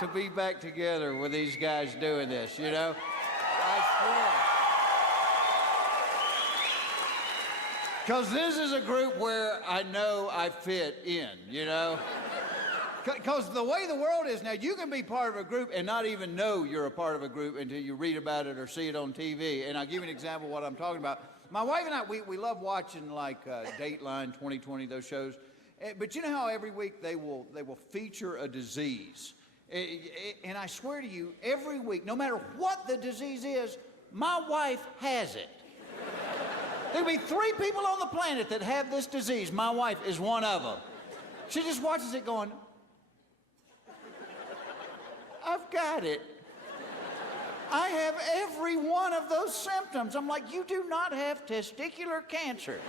to be back together with these guys doing this, you know? I swear. Because this is a group where I know I fit in, you know? Because the way the world is now, you can be part of a group and not even know you're a part of a group until you read about it or see it on TV. And I'll give you an example of what I'm talking about. My wife and I, we love watching like Dateline, 2020, those shows. But you know how every week they will feature a disease. And I swear to you, every week, no matter what the disease is, my wife has it. There'll be 3 people on the planet that have this disease. My wife is one of them. She just watches it going, I've got it. I have every one of those symptoms. I'm like, you do not have testicular cancer.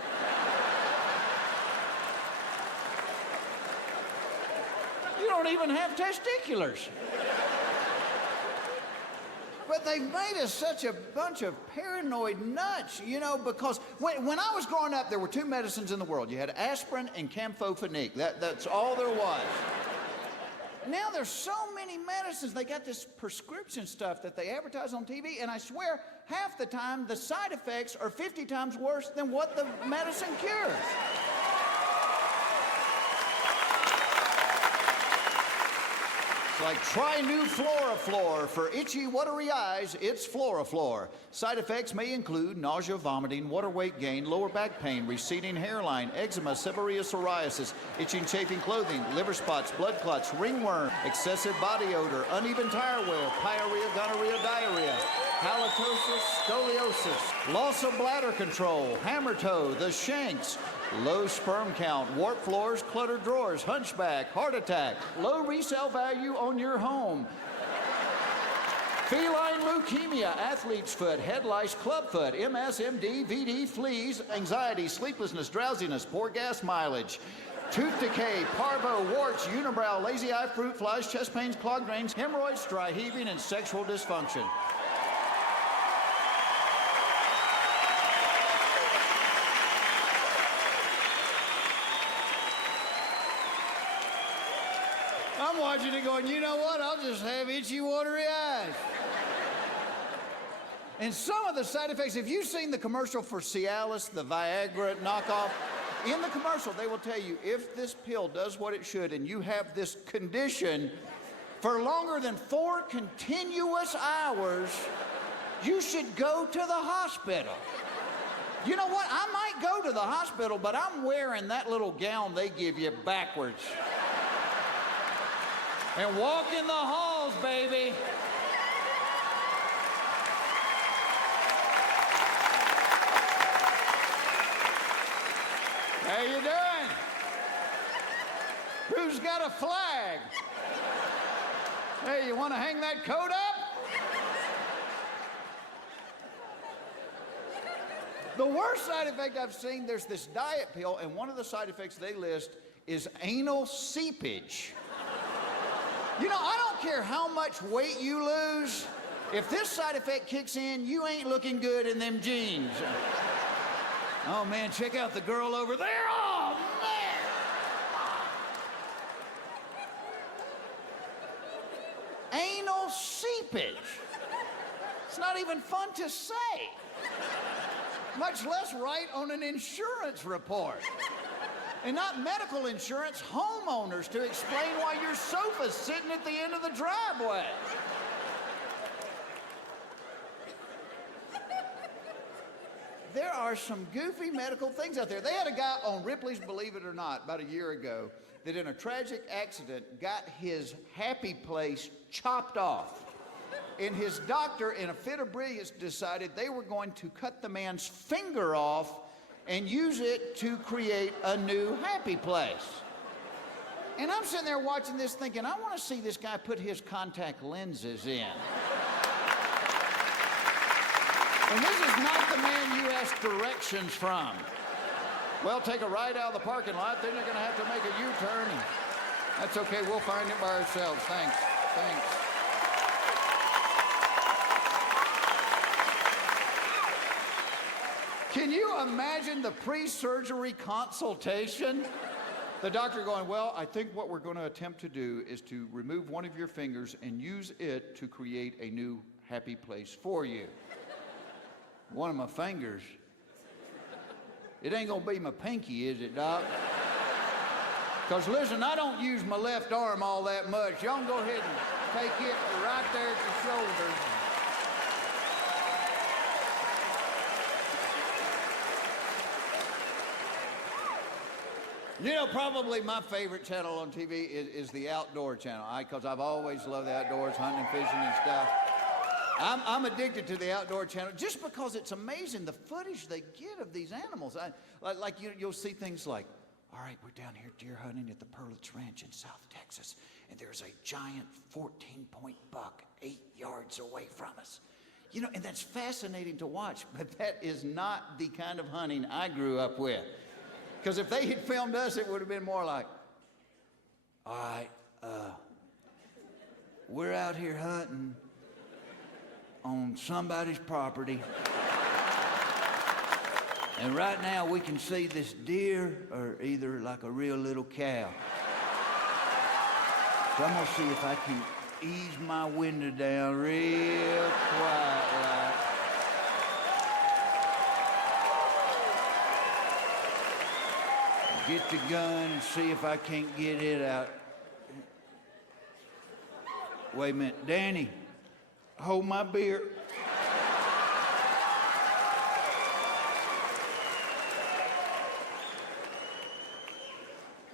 You don't even have testiculars. But they've made us such a bunch of paranoid nuts, you know, because when I was growing up, there were 2 medicines in the world. You had aspirin and camphorphenique. That's all there was. Now there's so many medicines. They got this prescription stuff that they advertise on TV, and I swear half the time the side effects are 50 times worse than what the medicine cures. It's like, try new Floraflor for itchy, watery eyes. It's Floraflor. Side effects may include nausea, vomiting, water weight gain, lower back pain, receding hairline, eczema, seborrheic psoriasis, itching, chafing clothing, liver spots, blood clots, ringworm, excessive body odor, uneven tire wear, pyorrhea, gonorrhea, diarrhea, halitosis, scoliosis, loss of bladder control, hammer toe, the shanks, low sperm count, warped floors, cluttered drawers, hunchback, heart attack, low resale value on your home, feline leukemia, athlete's foot, head lice, clubfoot, MS, MD, VD, fleas, anxiety, sleeplessness, drowsiness, poor gas mileage, tooth decay, parvo, warts, unibrow, lazy eye, fruit flies, chest pains, clogged drains, hemorrhoids, dry heaving, and sexual dysfunction. I'm watching it going, you know what? I'll just have itchy, watery eyes. And some of the side effects, if you've seen the commercial for Cialis, the Viagra knockoff, in the commercial, they will tell you, if this pill does what it should and you have this condition for longer than 4 continuous hours, you should go to the hospital. You know what? I might go to the hospital, but I'm wearing that little gown they give you backwards. And walk in the halls, baby. How you doing? Who's got a flag? Hey, you want to hang that coat up? The worst side effect I've seen, there's this diet pill, and one of the side effects they list is anal seepage. You know, I don't care how much weight you lose. If this side effect kicks in, you ain't looking good in them jeans. Oh, man, check out the girl over there. Oh, man. Anal seepage. It's not even fun to say, much less write on an insurance report. And not medical insurance, homeowners to explain why your sofa's sitting at the end of the driveway. There are some goofy medical things out there. They had a guy on Ripley's Believe It or Not about a year ago that in a tragic accident got his happy place chopped off. And his doctor, in a fit of brilliance, decided they were going to cut the man's finger off and use it to create a new happy place. And I'm sitting there watching this thinking, I want to see this guy put his contact lenses in. And this is not the man you ask directions from. Well, take a right out of the parking lot, then you're going to have to make a U-turn. That's okay, we'll find it by ourselves. Thanks. Can you imagine the pre-surgery consultation? The doctor going, well, I think what we're going to attempt to do is to remove one of your fingers and use it to create a new happy place for you. One of my fingers? It ain't going to be my pinky, is it, Doc? Because, listen, I don't use my left arm all that much. Y'all can go ahead and take it right there at the shoulder. You know, probably my favorite channel on TV is the Outdoor Channel, because I've always loved the outdoors, hunting and fishing and stuff. I'm addicted to the Outdoor Channel just because it's amazing the footage they get of these animals. You'll see things like, all right, we're down here deer hunting at the Perlitz Ranch in South Texas, and there's a giant 14-point buck 8 yards away from us. You know, and that's fascinating to watch, but that is not the kind of hunting I grew up with. Because if they had filmed us, it would have been more like, all right, we're out here hunting on somebody's property. And right now we can see this deer or either like a real little cow. So I'm gonna see if I can ease my window down real quiet like. Get the gun and see if I can't get it out. Wait a minute, Danny, hold my beer.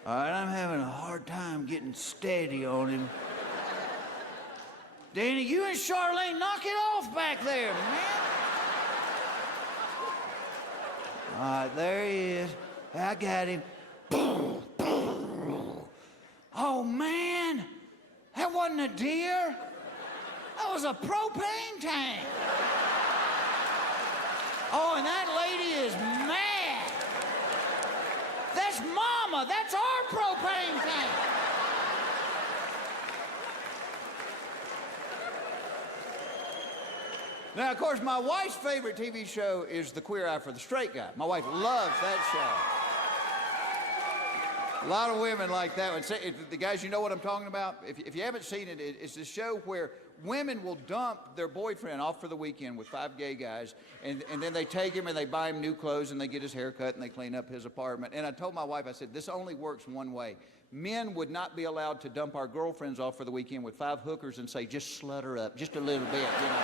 All right, I'm having a hard time getting steady on him. Danny, you and Charlene, knock it off back there, man. All right, there he is. I got him. Oh, man, that wasn't a deer. That was a propane tank. Oh, and that lady is mad. That's Mama. That's our propane tank. Now, of course, my wife's favorite TV show is The Queer Eye for the Straight Guy. My wife loves that show. A lot of women like that one. The guys, you know what I'm talking about? If you haven't seen it, it's a show where women will dump their boyfriend off for the weekend with 5 gay guys, and then they take him and they buy him new clothes and they get his hair cut and they clean up his apartment. And I told my wife, I said, this only works one way. Men would not be allowed to dump our girlfriends off for the weekend with 5 hookers and say, just slut her up just a little bit, you know.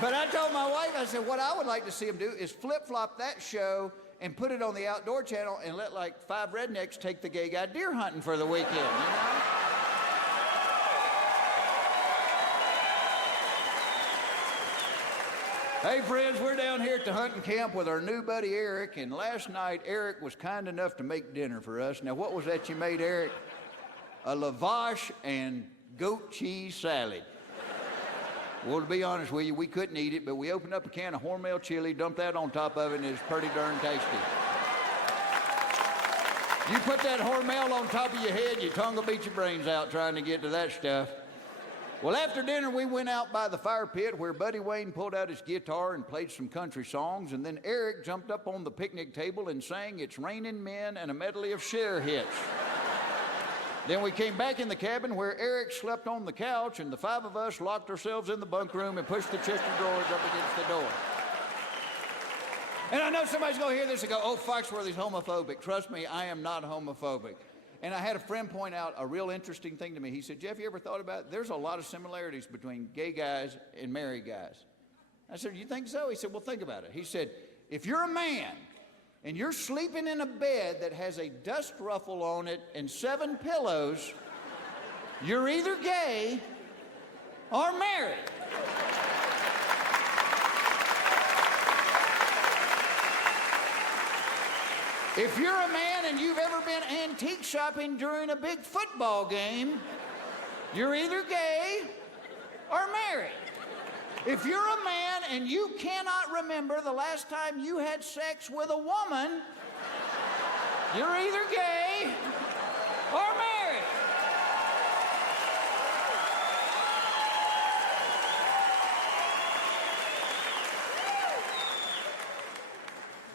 But I told my wife, I said, what I would like to see them do is flip-flop that show and put it on the Outdoor Channel and let like 5 rednecks take the gay guy deer hunting for the weekend, you know? Hey friends, we're down here at the hunting camp with our new buddy Eric, and last night Eric was kind enough to make dinner for us. Now what was that you made, Eric? A lavash and goat cheese salad. Well, to be honest with you, we couldn't eat it, but we opened up a can of Hormel chili, dumped that on top of it, and it's pretty darn tasty. You put that Hormel on top of your head, your tongue will beat your brains out trying to get to that stuff. Well, after dinner, we went out by the fire pit where Buddy Wayne pulled out his guitar and played some country songs, and then Eric jumped up on the picnic table and sang It's Raining Men and a medley of Cher hits. Then we came back in the cabin where Eric slept on the couch, and the 5 of us locked ourselves in the bunk room and pushed the chest of drawers up against the door. And I know somebody's going to hear this and go, oh, Foxworthy's homophobic. Trust me, I am not homophobic. And I had a friend point out a real interesting thing to me. He said, Jeff, you ever thought about it? There's a lot of similarities between gay guys and married guys. I said, you think so? He said, well, think about it. He said, if you're a man and you're sleeping in a bed that has a dust ruffle on it and 7 pillows, you're either gay or married. If you're a man and you've ever been antique shopping during a big football game, you're either gay or married. If you're a man and you cannot remember the last time you had sex with a woman, you're either gay or married.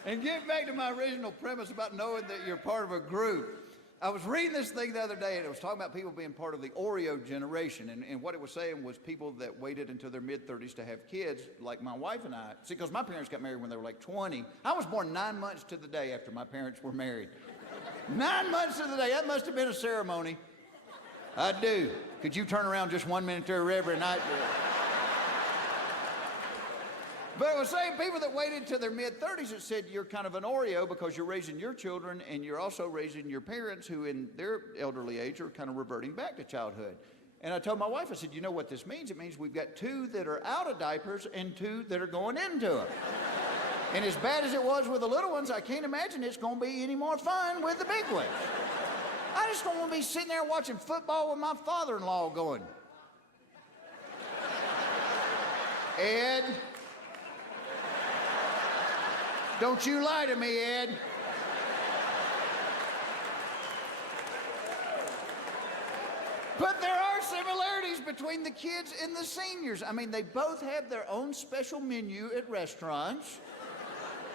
And getting back to my original premise about knowing that you're part of a group, I was reading this thing the other day, and it was talking about people being part of the Oreo generation, and what it was saying was people that waited until their mid-30s to have kids, like my wife and I. See, because my parents got married when they were like 20. I was born 9 months to the day after my parents were married. 9 months to the day. That must have been a ceremony. I do. Could you turn around just 1 minute there, Reverend? But it was saying people that waited to their mid-30s, it said you're kind of an Oreo because you're raising your children and you're also raising your parents who in their elderly age are kind of reverting back to childhood. And I told my wife, I said, you know what this means? It means we've got 2 that are out of diapers and 2 that are going into them. And as bad as it was with the little ones, I can't imagine it's going to be any more fun with the big ones. I just don't want to be sitting there watching football with my father-in-law going, Ed, don't you lie to me, Ed. But there are similarities between the kids and the seniors. I mean, they both have their own special menu at restaurants.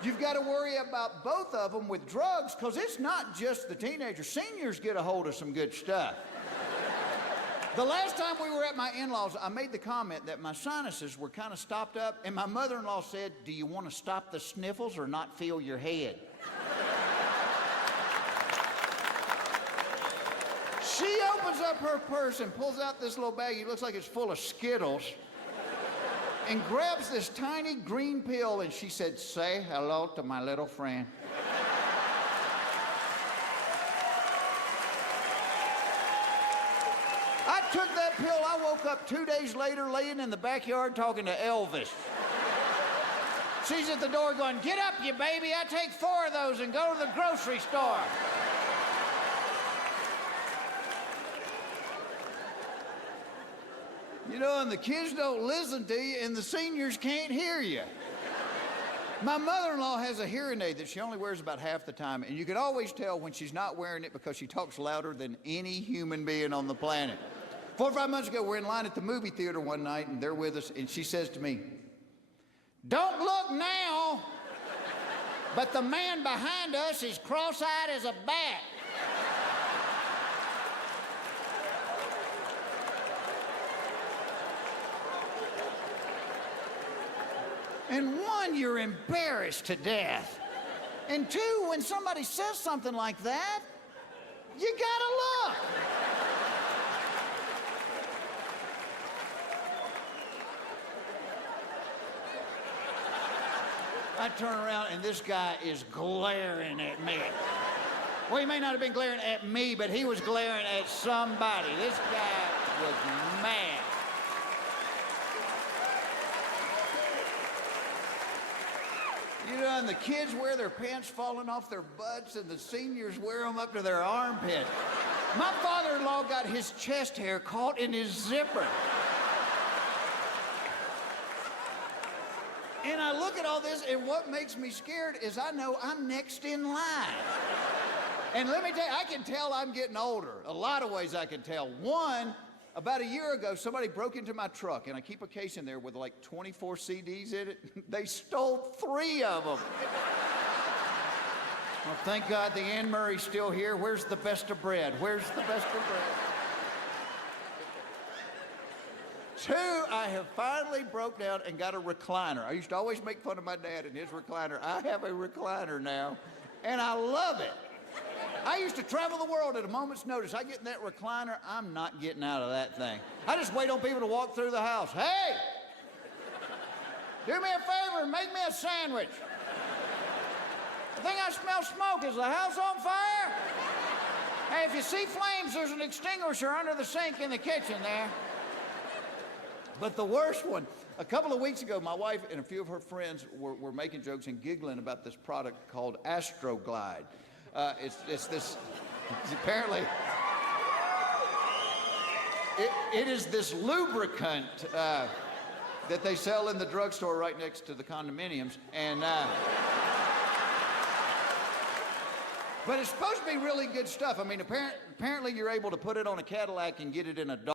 You've got to worry about both of them with drugs, because it's not just the teenagers. Seniors get a hold of some good stuff. The last time we were at my in-laws, I made the comment that my sinuses were kind of stopped up, and my mother-in-law said, do you want to stop the sniffles or not feel your head? She opens up her purse and pulls out this little bag. It looks like it's full of Skittles, and grabs this tiny green pill, and she said, say hello to my little friend. I took that pill, I woke up 2 days later laying in the backyard talking to Elvis. She's at the door going, get up, you baby, I take 4 of those and go to the grocery store. You know, and the kids don't listen to you, and the seniors can't hear you. My mother-in-law has a hearing aid that she only wears about half the time, and you can always tell when she's not wearing it because she talks louder than any human being on the planet. 4 or 5 months ago, we're in line at the movie theater one night, and they're with us, and she says to me, don't look now, but the man behind us is cross-eyed as a bat. And 1, you're embarrassed to death. And 2, when somebody says something like that, you gotta look. I turn around and this guy is glaring at me. Well, he may not have been glaring at me, but he was glaring at somebody. This guy was mad. You know, and the kids wear their pants falling off their butts, and the seniors wear them up to their armpits. My father-in-law got his chest hair caught in his zipper. And I look at all this, and what makes me scared is I know I'm next in line. And let me tell you, I can tell I'm getting older. A lot of ways I can tell. 1, about a year ago, somebody broke into my truck, and I keep a case in there with like 24 CDs in it. They stole 3 of them. Well, thank God the Anne Murray's still here. Where's the best of bread? Where's the best of bread? 2, I have finally broke down and got a recliner. I used to always make fun of my dad and his recliner. I have a recliner now, and I love it. I used to travel the world at a moment's notice. I get in that recliner, I'm not getting out of that thing. I just wait on people to walk through the house. Hey, do me a favor and make me a sandwich. I think I smell smoke. Is the house on fire? Hey, if you see flames, there's an extinguisher under the sink in the kitchen there. But the worst one, a couple of weeks ago, my wife and a few of her friends were making jokes and giggling about this product called Astroglide. It's apparently, it is this lubricant that they sell in the drugstore right next to the condominiums, and but it's supposed to be really good stuff. I mean, apparently you're able to put it on a Cadillac and get it in a